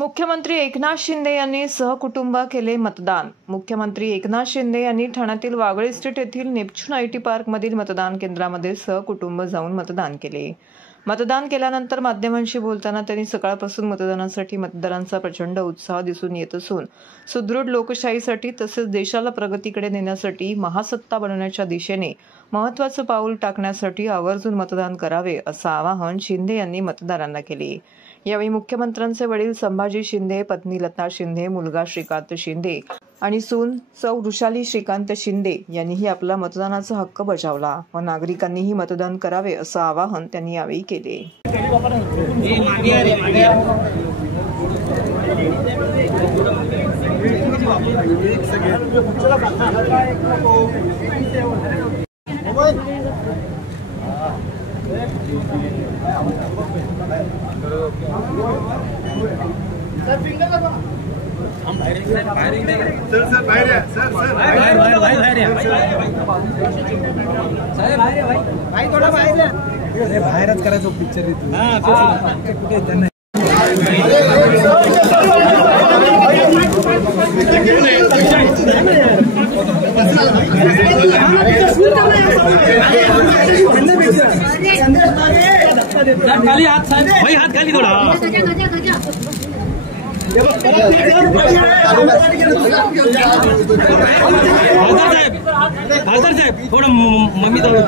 मुख्यमंत्री एकनाथ शिंदे यांनी सहकुटुंब केले मतदान। मुख्यमंत्री एकनाथ शिंदे यांनी ठाण्यातील वागळे इस्टेट येथील नेपच्यून आयटी पार्कमधील मतदान केंद्रामध्ये सहकुटुंब जाऊन मतदान केले। मतदान केल्यानंतर माध्यमांशी बोलताना त्यांनी सकाळपासून मतदानासाठी मतदारांचा प्रचंड उत्साह दिसून येत असून सुदृढ लोकशाहीसाठी तसेच देशाला प्रगतीकडे नेण्यासाठी महासत्ता बनवण्याच्या दिशेने महत्त्वाचं पाऊल टाकण्यासाठी आवर्जून मतदान करावे असं आवाहन शिंदे यांनी मतदारांना केले। यावेळी मुख्यमंत्र्यांचे वडील संभाजी शिंदे, पत्नी लता शिंदे, मुलगा श्रीकांत शिंदे आणि सून सौ वृषाली श्रीकांत शिंदे यांनीही आपला मतदानाचा हक्क बजावला व नागरिकांनीही मतदान करावे असं आवाहन त्यांनी यावेळी केले। बाहेरच करायचो पिक्चर खाली हाथ साहब भाई हाथ खाली थोड़ा हाजर साहब थोड़ा मम्मी थोड़ा